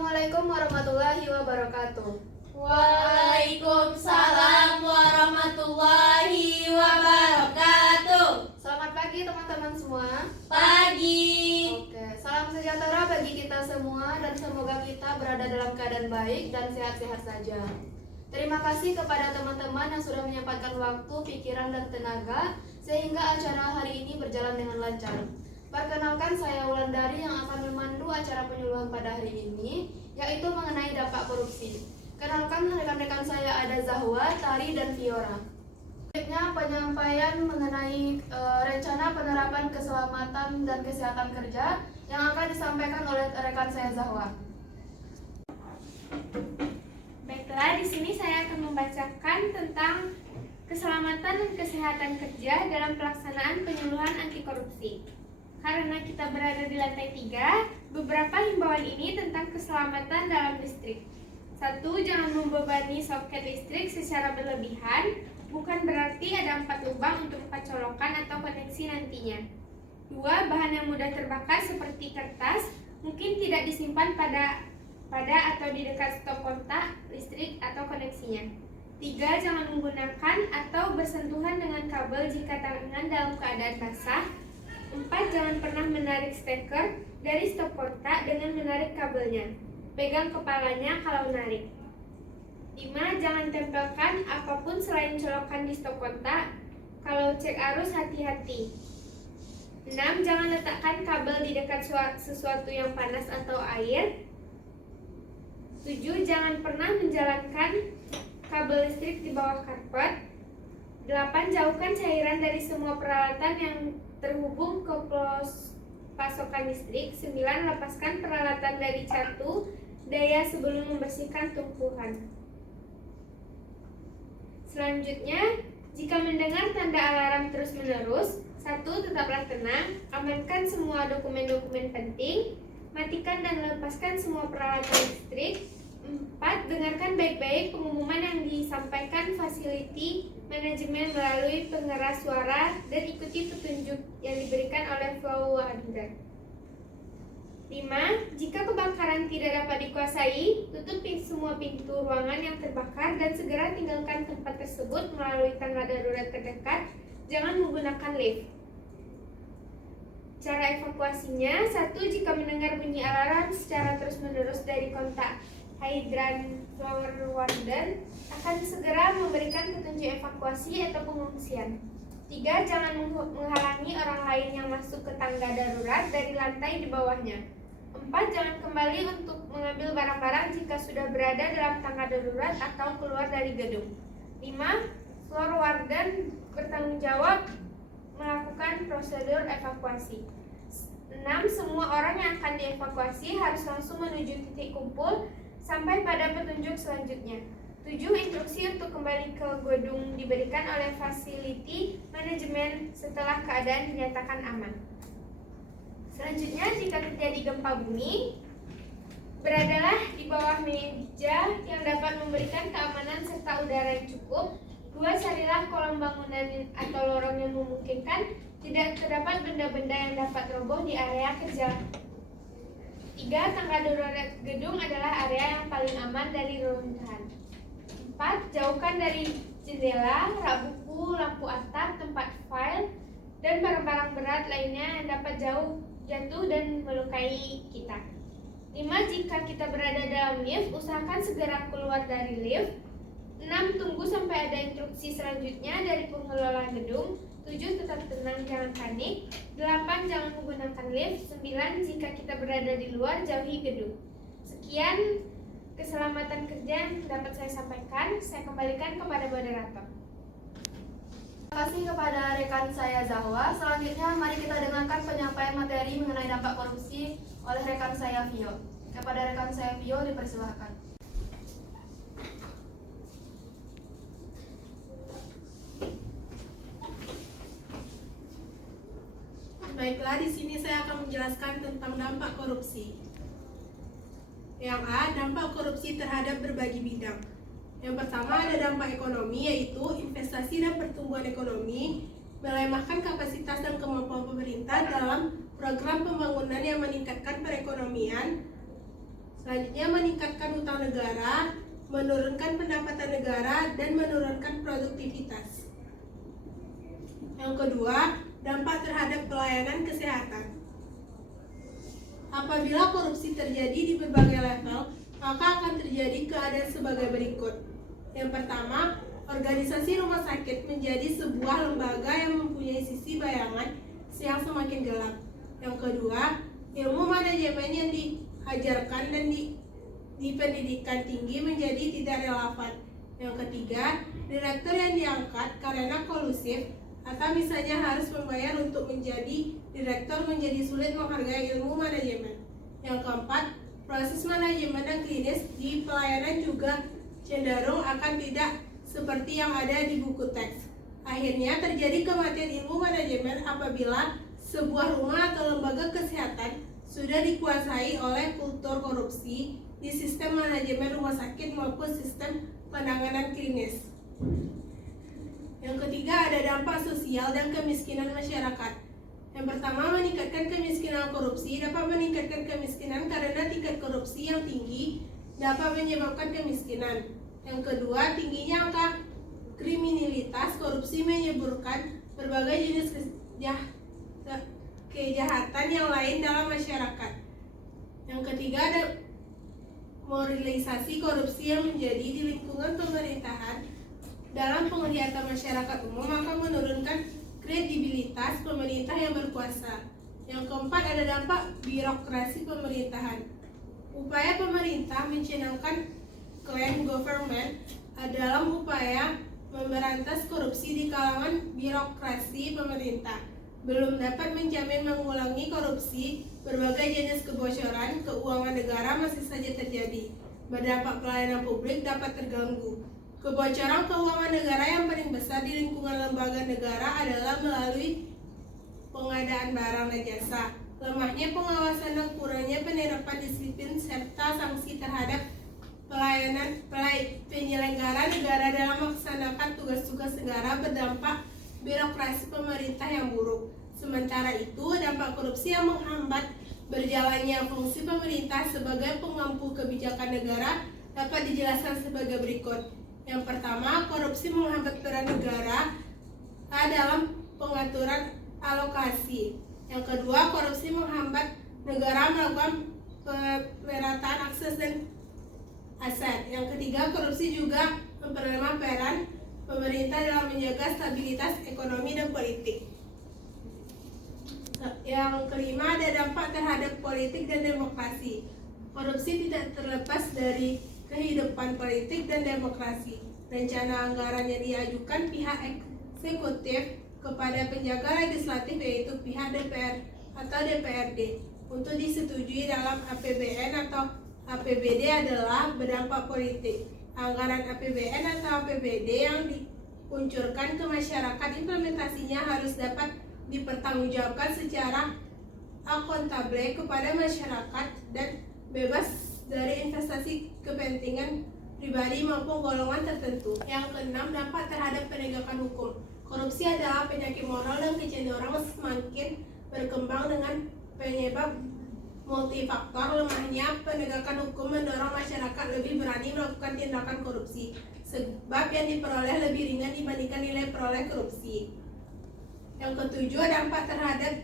Assalamualaikum warahmatullahi wabarakatuh. Waalaikumsalam warahmatullahi wabarakatuh. Selamat pagi teman-teman semua. Pagi. Oke, salam sejahtera bagi kita semua dan semoga kita berada dalam keadaan baik dan sehat-sehat saja. Terima kasih kepada teman-teman yang sudah menyempatkan waktu, pikiran, dan tenaga sehingga acara hari ini berjalan dengan lancar. Perkenalkan, saya Wulandari yang akan memandu acara penyuluhan pada hari ini, yaitu mengenai dampak korupsi. Kenalkan rekan-rekan saya ada Zahwa, Tari, dan Fiora. Selanjutnya penyampaian mengenai rencana penerapan keselamatan dan kesehatan kerja yang akan disampaikan oleh rekan saya Zahwa. Baiklah, di sini saya akan membacakan tentang keselamatan dan kesehatan kerja dalam pelaksanaan penyuluhan anti korupsi. Karena kita berada di lantai 3, beberapa himbauan ini tentang keselamatan dalam listrik. 1. Jangan membebani soket listrik secara berlebihan, bukan berarti ada 4 lubang untuk 4 colokan atau koneksi nantinya. 2. Bahan yang mudah terbakar seperti kertas mungkin tidak disimpan pada atau di dekat stop kontak listrik atau koneksinya. 3. Jangan menggunakan atau bersentuhan dengan kabel jika tangan dalam keadaan basah. 4. Jangan pernah menarik steker dari stop kontak dengan menarik kabelnya. Pegang kepalanya kalau menarik. 5. Jangan tempelkan apapun selain colokan di stop kontak. Kalau cek arus, hati-hati. 6. Jangan letakkan kabel di dekat sesuatu yang panas atau air. 7. Jangan pernah menjalankan kabel listrik di bawah karpet. 8. Jauhkan cairan dari semua peralatan yang terhubung ke pasokan listrik. 9. Lepaskan peralatan dari catu daya sebelum membersihkan tumpuhan. Selanjutnya, jika mendengar tanda alarm terus-menerus, 1. Tetaplah tenang, amankan semua dokumen-dokumen penting, matikan dan lepaskan semua peralatan listrik. 4. Dengarkan baik-baik pengumuman yang disampaikan fasiliti manajemen melalui pengeras suara dan ikuti petunjuk yang diberikan oleh flow warder. 5. Jika kebakaran tidak dapat dikuasai, tutup semua pintu ruangan yang terbakar dan segera tinggalkan tempat tersebut melalui tangga darurat terdekat. Jangan menggunakan lift. Cara evakuasinya: 1. Jika mendengar bunyi alarm secara terus-menerus dari kontak hidran flower warden, akan segera memberikan petunjuk evakuasi atau pengungsian. 3. Jangan menghalangi orang lain yang masuk ke tangga darurat dari lantai di bawahnya. 4. Jangan kembali untuk mengambil barang-barang jika sudah berada dalam tangga darurat atau keluar dari gedung. 5. Floor warden bertanggung jawab melakukan prosedur evakuasi. 6. Semua orang yang akan dievakuasi harus langsung menuju titik kumpul sampai pada petunjuk selanjutnya. 7. Instruksi untuk kembali ke gedung diberikan oleh fasiliti manajemen setelah keadaan dinyatakan aman. Selanjutnya, jika terjadi gempa bumi, beradalah di bawah meja yang dapat memberikan keamanan serta udara yang cukup. 2. Carilah kolom bangunan atau lorong yang memungkinkan tidak terdapat benda-benda yang dapat roboh di area kerja. 3. Tangga darurat gedung adalah area yang paling aman dari reruntuhan. 4. Jauhkan dari jendela, rak buku, lampu atap, tempat file, dan barang-barang berat lainnya yang dapat jatuh dan melukai kita. 5. Jika kita berada dalam lift, usahakan segera keluar dari lift. 6. Tunggu sampai ada instruksi korupsi selanjutnya dari pengelola gedung. 7. Tetap tenang, jangan panik. 8. Jangan menggunakan lift. 9. Jika kita berada di luar, jauhi gedung. Sekian keselamatan kerja yang dapat saya sampaikan. Saya kembalikan kepada moderator. Terima kasih kepada rekan saya Zahwa. Selanjutnya mari kita dengarkan penyampaian materi mengenai dampak korupsi oleh rekan saya Vio. Kepada rekan saya Vio dipersilahkan. Baiklah, di sini saya akan menjelaskan tentang dampak korupsi. Yang A, dampak korupsi terhadap berbagai bidang. Yang pertama ada dampak ekonomi, yaitu investasi dan pertumbuhan ekonomi, melemahkan kapasitas dan kemampuan pemerintah dalam program pembangunan yang meningkatkan perekonomian. Selanjutnya meningkatkan utang negara, menurunkan pendapatan negara, dan menurunkan produktivitas. Yang kedua, dampak terhadap pelayanan kesehatan. Apabila korupsi terjadi di berbagai level, maka akan terjadi keadaan sebagai berikut. Yang pertama, organisasi rumah sakit menjadi sebuah lembaga yang mempunyai sisi bayangan yang semakin gelap. Yang kedua, ilmu manajemen yang diajarkan dan di pendidikan tinggi menjadi tidak relevan. Yang ketiga, direktur yang diangkat karena kolusif atau misalnya harus membayar untuk menjadi direktur menjadi sulit menghargai ilmu manajemen. Yang keempat, proses manajemen dan klinis di pelayanan juga cenderung akan tidak seperti yang ada di buku teks. Akhirnya terjadi kematian ilmu manajemen apabila sebuah rumah atau lembaga kesehatan sudah dikuasai oleh kultur korupsi di sistem manajemen rumah sakit maupun sistem penanganan klinis. Yang ketiga ada dampak sosial dan kemiskinan masyarakat. Yang pertama, meningkatkan kemiskinan korupsi dapat meningkatkan kemiskinan karena tingkat korupsi yang tinggi dapat menyebabkan kemiskinan. Yang kedua, tingginya angka kriminalitas korupsi menyebabkan berbagai jenis kejahatan yang lain dalam masyarakat. Yang ketiga, ada moralisasi korupsi yang menjadi di lingkungan pemerintahan dalam penglihatan masyarakat umum akan menurunkan kredibilitas pemerintah yang berkuasa. Yang keempat ada dampak birokrasi pemerintahan. Upaya pemerintah mencanangkan claim government dalam upaya memberantas korupsi di kalangan birokrasi pemerintah belum dapat menjamin mengulangi korupsi. Berbagai jenis kebocoran keuangan negara masih saja terjadi. Berdampak pelayanan publik dapat terganggu. Kebocoran keuangan negara yang paling besar di lingkungan lembaga negara adalah melalui pengadaan barang dan jasa. Lemahnya pengawasan dan kurangnya penerapan disiplin serta sanksi terhadap penyelenggara negara dalam melaksanakan tugas-tugas negara berdampak birokrasi pemerintah yang buruk. Sementara itu, dampak korupsi yang menghambat berjalannya fungsi pemerintah sebagai pengampu kebijakan negara dapat dijelaskan sebagai berikut. Yang pertama, korupsi menghambat peran negara dalam pengaturan alokasi. Yang kedua, korupsi menghambat negara melakukan pemerataan akses dan aset. Yang ketiga, korupsi juga memperlemah peran pemerintah dalam menjaga stabilitas ekonomi dan politik. Yang kelima, ada dampak terhadap politik dan demokrasi. Korupsi tidak terlepas dari kehidupan politik dan demokrasi. Rencana anggaran yang diajukan pihak eksekutif kepada penjaga legislatif yaitu pihak DPR atau DPRD untuk disetujui dalam APBN atau APBD adalah berdampak politik. Anggaran APBN atau APBD yang dikuncurkan ke masyarakat implementasinya harus dapat dipertanggungjawabkan secara akuntabel kepada masyarakat dan bebas dari investasi kepentingan pribadi maupun golongan tertentu. Yang keenam, dampak terhadap penegakan hukum. Korupsi adalah penyakit moral dan kecenderungan semakin berkembang dengan penyebab multifaktor. Lemahnya penegakan hukum mendorong masyarakat lebih berani melakukan tindakan korupsi, sebab yang diperoleh lebih ringan dibandingkan nilai peroleh korupsi. Yang ketujuh, dampak terhadap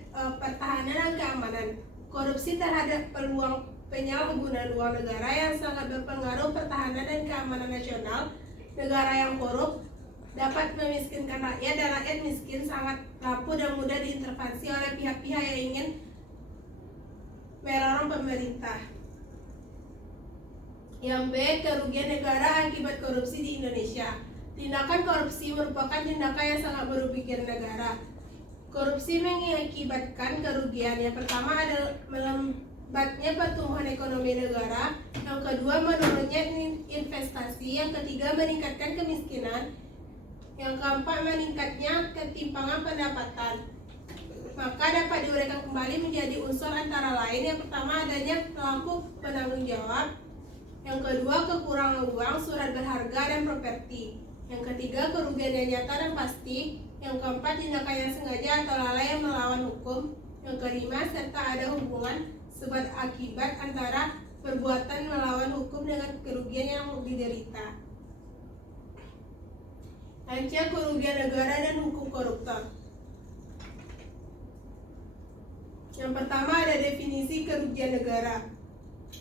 pertahanan dan keamanan. Korupsi terhadap peluang penyalahgunaan uang negara yang sangat berpengaruh pertahanan dan keamanan nasional. Negara yang korup dapat memiskinkan rakyat dan rakyat miskin sangat rapuh dan mudah diintervensi oleh pihak-pihak yang ingin melorong pemerintah. Yang B, kerugian negara akibat korupsi di Indonesia. Tindakan korupsi merupakan tindakan yang sangat merugikan negara. Korupsi mengakibatkan kerugian. Yang pertama adalah melambatnya pertumbuhan ekonomi negara. Yang kedua, menurunnya investasi. Yang ketiga, meningkatkan kemiskinan. Yang keempat, meningkatnya ketimpangan pendapatan. Maka dapat diuraikan kembali menjadi unsur antara lain. Yang pertama, adanya pelaku penanggung jawab. Yang kedua, kekurangan uang, surat berharga, dan properti. Yang ketiga, kerugian yang nyata dan pasti. Yang keempat, tindakan yang sengaja atau lalai yang melawan hukum. Yang kelima, serta ada hubungan sebab akibat antara perbuatan melawan hukum dengan kerugian yang diderita. Yang C, kerugian negara dan hukum koruptor. Yang pertama ada definisi kerugian negara.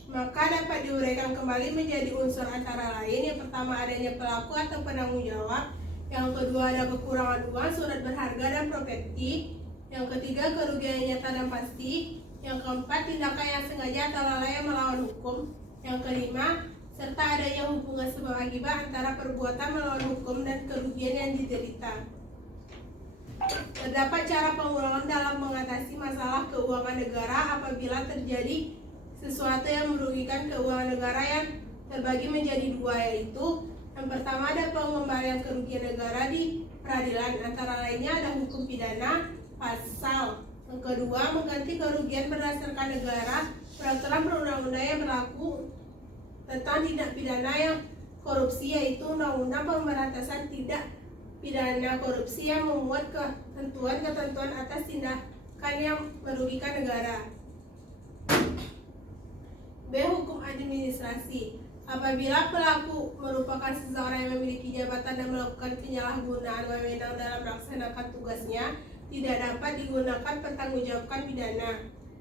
Maka dapat diuraikan kembali menjadi unsur antara lain. Yang pertama adanya pelaku atau penanggung jawab. Yang kedua ada kekurangan uang, surat berharga, dan properti. Yang ketiga kerugian yang nyata dan pasti. Yang keempat tindakan yang sengaja atau lalai yang melawan hukum. Yang kelima serta adanya hubungan sebab akibat antara perbuatan melawan hukum dan kerugian yang diderita. Terdapat cara pengulangan dalam mengatasi masalah keuangan negara apabila terjadi sesuatu yang merugikan keuangan negara yang terbagi menjadi dua, yaitu yang pertama ada pengembalian kerugian negara di peradilan, antara lainnya ada hukum pidana pasal. Yang kedua, mengganti kerugian berdasarkan negara peraturan perundang-undang yang berlaku tentang tindak pidana yang korupsi, yaitu Undang-Undang Pemberantasan Tindak Pidana Korupsi yang memuat ketentuan-ketentuan atas tindakan yang merugikan negara. B. Hukum administrasi. Apabila pelaku merupakan seseorang yang memiliki jabatan dan melakukan penyalahgunaan wewenang dalam melaksanakan tugasnya, tidak dapat digunakan pertanggungjawabkan pidana.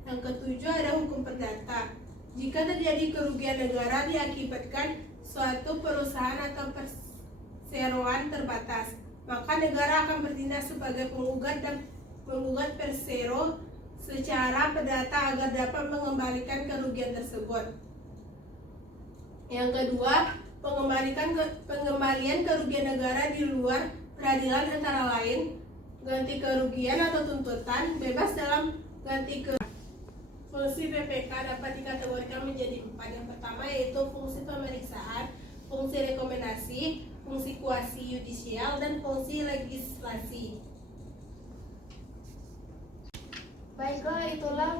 Yang ketujuh ada hukum perdata. Jika terjadi kerugian negara diakibatkan suatu perusahaan atau perseroan terbatas, maka negara akan bertindak sebagai penggugat dan menggugat persero secara perdata agar dapat mengembalikan kerugian tersebut. Yang kedua, pengembalian kerugian negara di luar peradilan antara lain ganti kerugian atau tuntutan bebas dalam ganti ke. Fungsi PPK dapat dikategorikan menjadi 4. Yang pertama yaitu fungsi pemeriksaan, fungsi rekomendasi, fungsi kuasi yudisial, dan fungsi legislasi. Baiklah, itulah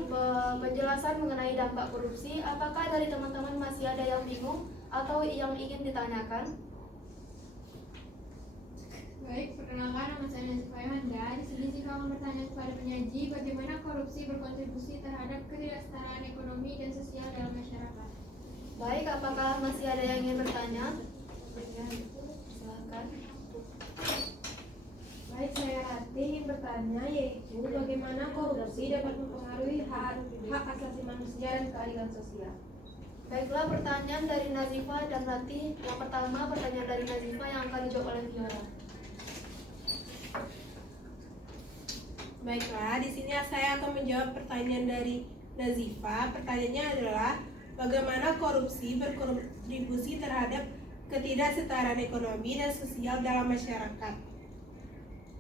penjelasan mengenai dampak korupsi. Apakah dari teman-teman masih ada yang bingung atau yang ingin ditanyakan? Baik, perkenalkan nama saya Nazifa Yohanda. Di sini jika akan bertanya kepada penyaji bagaimana korupsi berkontribusi terhadap ketidaksetaraan ekonomi dan sosial dalam masyarakat. Baik, apakah masih ada yang ingin bertanya? Silakan. Baik, saya Rati ingin bertanya yaitu bagaimana korupsi dapat mempengaruhi hak asasi manusia dan keadilan sosial. Baiklah, pertanyaan dari Nazifa dan Rati. Yang pertama, pertanyaan dari Nazifa yang akan dijawab oleh Fiora. Baiklah, di sini saya akan menjawab pertanyaan dari Nazifa. Pertanyaannya adalah bagaimana korupsi berkontribusi terhadap ketidaksetaraan ekonomi dan sosial dalam masyarakat.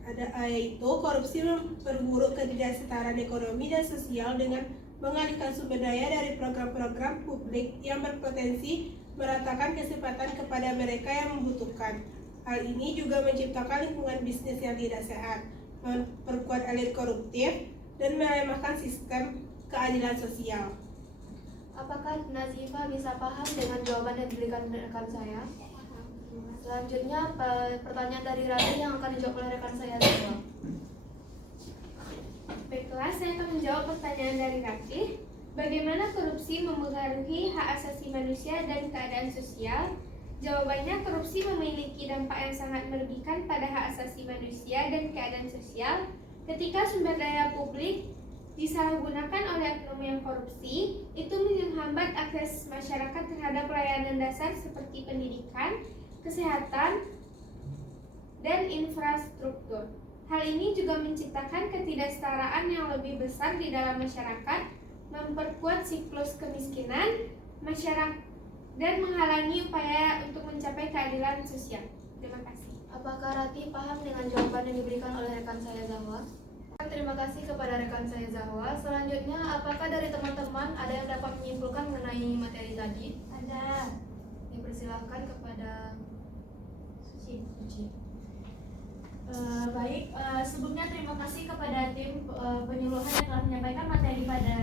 Yaitu korupsi memperburuk ketidaksetaraan ekonomi dan sosial dengan mengalihkan sumber daya dari program-program publik yang berpotensi meratakan kesempatan kepada mereka yang membutuhkan. Hal ini juga menciptakan lingkungan bisnis yang tidak sehat, memperkuat elit koruptif, dan melemahkan sistem keadilan sosial. Apakah Nazifa bisa paham dengan jawaban yang diberikan rekan saya? Selanjutnya, pertanyaan dari Rati yang akan dijawab oleh rekan saya juga. Baiklah, saya akan menjawab pertanyaan dari Rati. Bagaimana korupsi mempengaruhi hak asasi manusia dan keadaan sosial? Jawabannya, korupsi memiliki dampak yang sangat merugikan pada hak asasi manusia dan keadaan sosial ketika sumber daya publik disalahgunakan oleh oknum yang korupsi. Itu menghambat akses masyarakat terhadap layanan dasar seperti pendidikan, kesehatan, dan infrastruktur. Hal ini juga menciptakan ketidaksetaraan yang lebih besar di dalam masyarakat, memperkuat siklus kemiskinan masyarakat, dan menghalangi upaya untuk mencapai keadilan sosial. Terima kasih. Apakah Rati paham dengan jawaban yang diberikan oleh rekan saya Zahwa? Terima kasih kepada rekan saya Zahwa. Selanjutnya, apakah dari teman-teman ada yang dapat menyimpulkan mengenai materi tadi? Ada. Dipersilahkan kepada Suci. Baik, sebelumnya terima kasih kepada tim penyuluhan yang telah menyampaikan materi pada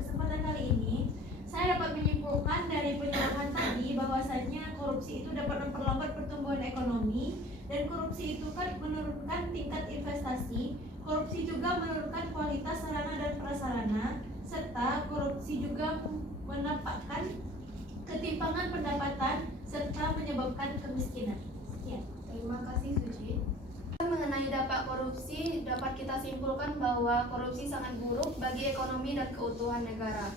kesempatan kali ini. Saya dapat menyimpulkan dari penyuluhan tadi bahwasannya korupsi itu dapat memperlambat pertumbuhan ekonomi, dan korupsi itu kan menurunkan tingkat investasi. Korupsi juga menurunkan kualitas sarana dan prasarana, serta korupsi juga menampakkan ketimpangan pendapatan serta menyebabkan kemiskinan. Sekian. Terima kasih Suci. Mengenai dampak korupsi, dapat kita simpulkan bahwa korupsi sangat buruk bagi ekonomi dan keutuhan negara.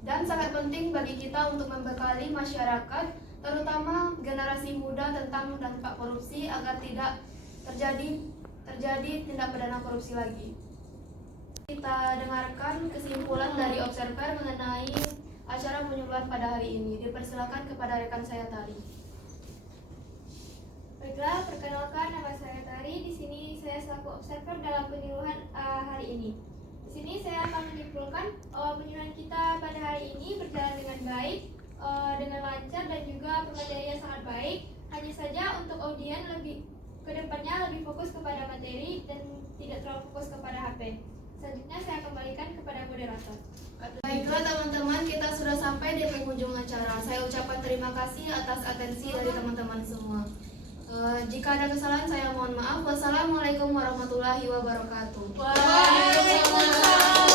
Dan sangat penting bagi kita untuk membekali masyarakat, terutama generasi muda tentang dampak korupsi agar tidak terjadi tindak pidana korupsi lagi. Kita dengarkan kesimpulan dari Observer mengenai acara penyuluhan pada hari ini. Dipersilakan kepada rekan saya Tari. Baiklah, perkenalkan nama saya Tari. Di sini saya selaku observer dalam penyuluhan hari ini. Di sini saya akan menyimpulkan penyuluhan kita pada hari ini berjalan dengan baik, dengan lancar dan juga pematerian sangat baik. Hanya saja untuk audien kedepannya lebih fokus kepada materi dan tidak terlalu fokus kepada HP. Selanjutnya saya kembalikan kepada moderator. Baiklah teman-teman, kita sudah sampai di penghujung acara. Saya ucapkan terima kasih atas atensi dari teman-teman semua. Jika ada kesalahan saya mohon maaf. Wassalamualaikum warahmatullahi wabarakatuh. Waalaikumsalam.